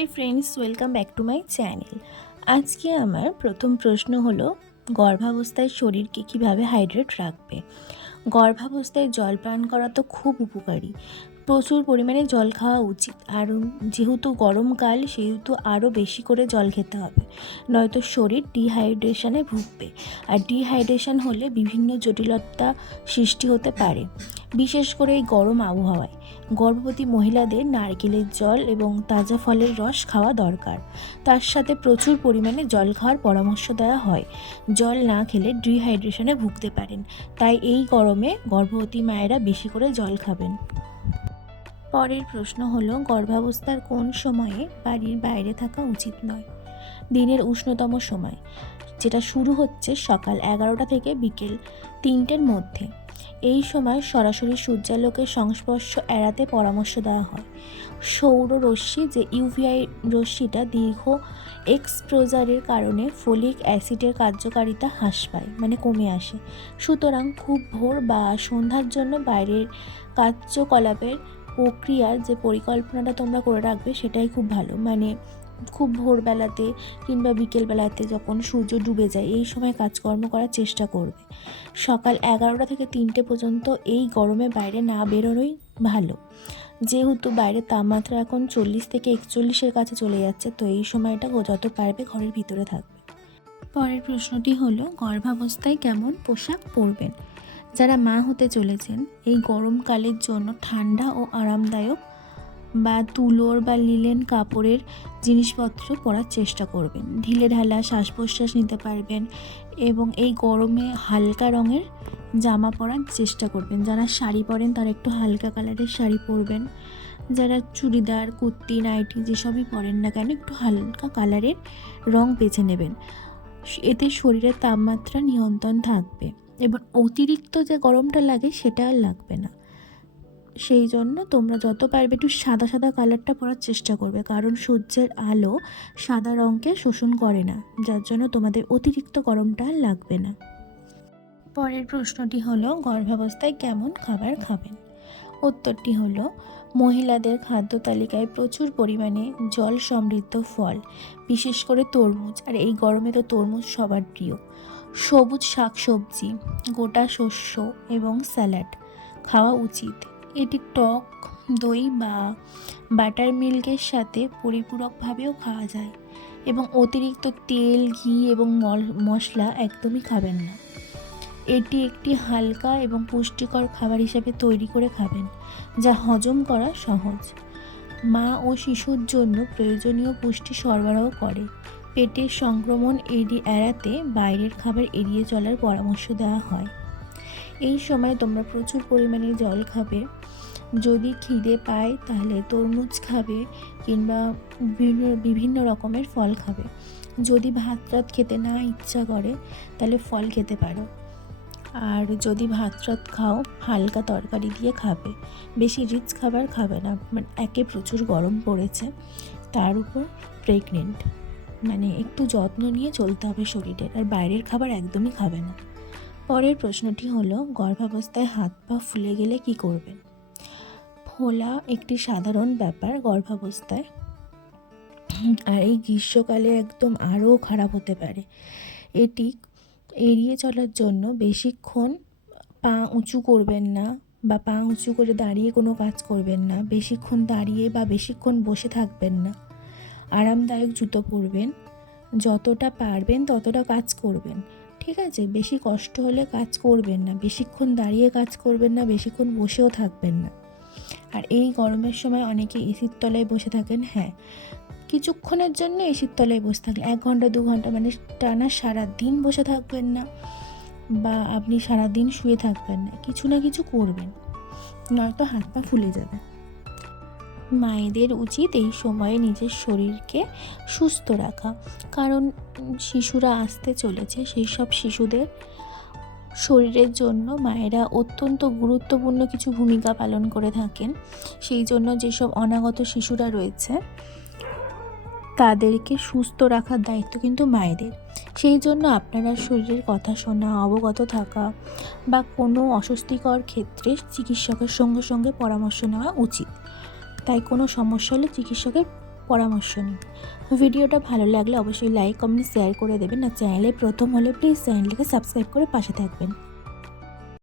Hi friends, welcome back to my channel. আজকে আমার প্রথম প্রশ্ন হলো, গর্ভাবস্থায় শরীরকে কীভাবে হাইড্রেট রাখবে? গর্ভাবস্থায় জল পান করা তো খুব উপকারী। প্রচুর পরিমাণে জল খাওয়া উচিত। আর যেহেতু গরমকাল সেহেতু আরও বেশি করে জল খেতে হবে। নয়তো শরীর ডিহাইড্রেশনে ভুগবে। আর ডিহাইড্রেশন হলে বিভিন্ন জটিলতা সৃষ্টি হতে পারে। বিশেষ করে এই গরম আবহাওয়ায়। গর্ভবতী মহিলাদের নারকেলের জল এবং তাজা ফলের রস খাওয়া দরকার। তার সাথে প্রচুর পরিমাণে জল খাওয়ার পরামর্শ দেওয়া হয়। জল না খেলে ডিহাইড্রেশনে ভুগতে পারেন। তাই এই গরমে গর্ভবতী মায়েরা বেশি করে জল খাবেন। পরের প্রশ্ন হলো, গর্ভাবস্থার কোন সময়ে বাড়ির বাইরে থাকা উচিত নয়? দিনের উষ্ণতম সময়, যেটা শুরু হচ্ছে সকাল এগারোটা থেকে বিকেল তিনটের মধ্যে। এই সময় সরাসরি সূর্যালোকের সংস্পর্শ এড়াতে পরামর্শ দেওয়া হয়। সৌর রশ্মি, যে ইউভিআই রশ্মিটা দীর্ঘ এক্সপ্রোজারের কারণে ফলিক অ্যাসিডের কার্যকারিতা হ্রাস পায় মানে কমে আসে। সুতরাং খুব ভোর বা সন্ধ্যার জন্য বাইরের কার্যকলাপের প্রক্রিয়ার যে পরিকল্পনাটা তোমরা করে রাখবে সেটাই খুব ভালো। মানে খুব ভোরবেলাতে কিংবা বিকেলবেলাতে যখন সূর্য ডুবে যায়, এই সময় কাজকর্ম করার চেষ্টা করবে। সকাল এগারোটা থেকে তিনটে পর্যন্ত এই গরমে বাইরে না বেরোনোই ভালো। যেহেতু বাইরের তাপমাত্রা এখন চল্লিশ থেকে একচল্লিশের কাছে চলে যাচ্ছে, তো এই সময়টা যত পারবে ঘরের ভিতরে থাকবে। পরের প্রশ্নটি হলো, গর্ভাবস্থায় কেমন পোশাক পরবেন? যারা মা হতে চলেছেন, এই গরমকালের জন্য ঠান্ডা ও আরামদায়ক বা তুলোর বা লিলেন কাপড়ের জিনিসপত্র পরার চেষ্টা করবেন। ঢিলে ঢালা শ্বাস প্রশ্বাস নিতে পারবেন এবং এই গরমে হালকা রঙের জামা পরার চেষ্টা করবেন। যারা শাড়ি পরেন, তারা একটু হালকা কালারের শাড়ি পরবেন। যারা চুড়িদার, কুর্তি, নাইটি যেসবই পরেন না কেন, একটু হালকা কালারের রং বেছে নেবেন। এতে শরীরের তাপমাত্রা নিয়ন্ত্রণ থাকবে। এবং অতিরিক্ত যে গরমটা লাগে সেটা আর লাগবে না। সেই জন্য তোমরা যত পারবে একটু সাদা সাদা কালারটা পরার চেষ্টা করবে, কারণ সূর্যের আলো সাদা রঙকে শোষণ করে না, যার জন্য তোমাদের অতিরিক্ত গরমটা আর লাগবে না। পরের প্রশ্নটি হলো, গর্ভাবস্থায় কেমন খাবার খাবেন? উত্তরটি হলো, মহিলাদের খাদ্য তালিকায় প্রচুর পরিমাণে জল সমৃদ্ধ ফল, বিশেষ করে তরমুজ, আর এই গরমে তো তরমুজ সবার প্রিয়। সবুজ শাকসবজি, গোটা শস্য এবং স্যালাড খাওয়া উচিত। এটি টক, দই বা বাটার মিল্কের সাথে পরিপূরকভাবেও খাওয়া যায় এবং অতিরিক্ত তেল, ঘি এবং মশলা একদমই খাবেন না। এটি একটি হালকা এবং পুষ্টিকর খাবার হিসাবে তৈরি করে খাবেন, যা হজম করা সহজ। মা ও শিশুর জন্য প্রয়োজনীয় পুষ্টি সরবরাহ করে। পেটের সংক্রমণ এড়ি এড়াতে বাইরের খাবার এড়িয়ে চলার পরামর্শ দেওয়া হয়। এই সময় তোমরা প্রচুর পরিমাণে জল খাবে। যদি খিদে পায় তাহলে তরমুজ খাবে কিংবা বিভিন্ন বিভিন্ন রকমের ফল খাবে। যদি ভাত রাত খেতে না ইচ্ছা করে তাহলে ফল খেতে পারো। আর যদি ভাত রাত খাও, হালকা তরকারি দিয়ে খাবে। বেশি রিচ খাবার খাবে না। মানে একে প্রচুর গরম পড়েছে। তার উপর প্রেগনেন্ট মানে একটু যত্ন নিয়ে চলতে হবে শরীরের, আর বাইরের খাবার একদমই খাবে না। পরের প্রশ্নটি হলো, গর্ভাবস্থায় হাত পা ফুলে গেলে কি করবেন? ফোলা একটি সাধারণ ব্যাপার গর্ভাবস্থায়। আর এই গ্রীষ্মকালে একদম আরও খারাপ হতে পারে। এটি এড়িয়ে চলার জন্য বেশিক্ষণ পা উঁচু করবেন না বা পা উঁচু করে দাঁড়িয়ে কোনো কাজ করবেন না। বেশিক্ষণ দাঁড়িয়ে বা বেশিক্ষণ বসে থাকবেন না। আরামদায়ক জুতো পরবেন, যতটা পারবেন ততটা কাজ করবেন, ঠিক আছে? বেশি কষ্ট হলে কাজ করবেন না, বেশিক্ষণ দাঁড়িয়ে কাজ করবেন না, বেশিক্ষণ বসেও থাকবেন না। আর এই গরমের সময় অনেকে এসির তলায় বসে থাকেন হ্যাঁ কিছুক্ষণের জন্য এসির তলায় বসে থাকলে, এক ঘণ্টা, দু ঘণ্টা মানে টানা সারা দিন বসে থাকবেন না বা আপনি সারা দিন শুয়ে থাকবেন না, কিছু না কিছু করবেন, নয়তো হাত পা ফুলে যাবে। মায়েদের উচিত এই সময়ে নিজের শরীরকে সুস্থ রাখা। কারণ শিশুরা আসতে চলেছে সেই সব শিশুদের শরীরের জন্য মায়েরা অত্যন্ত গুরুত্বপূর্ণ কিছু ভূমিকা পালন করে থাকেন। সেই জন্য যেসব অনাগত শিশুরা রয়েছে, তাদেরকে সুস্থ রাখার দায়িত্ব কিন্তু মায়েদের। সেই জন্য আপনারা শরীরের কথা শোনা, অবগত থাকা বা কোনো অস্বস্তিকর ক্ষেত্রে চিকিৎসকের সঙ্গে সঙ্গে পরামর্শ নেওয়া উচিত। তাই কোনো সমস্যা হলে চিকিৎসকের পরামর্শ নিন। ভিডিওটা ভালো লাগলে অবশ্যই লাইক কমেন্ট শেয়ার করে দেবেন। আর চ্যানেলে প্রথম হলে প্লিজ চ্যানেলটিকে সাবস্ক্রাইব করে পাশে থাকবেন।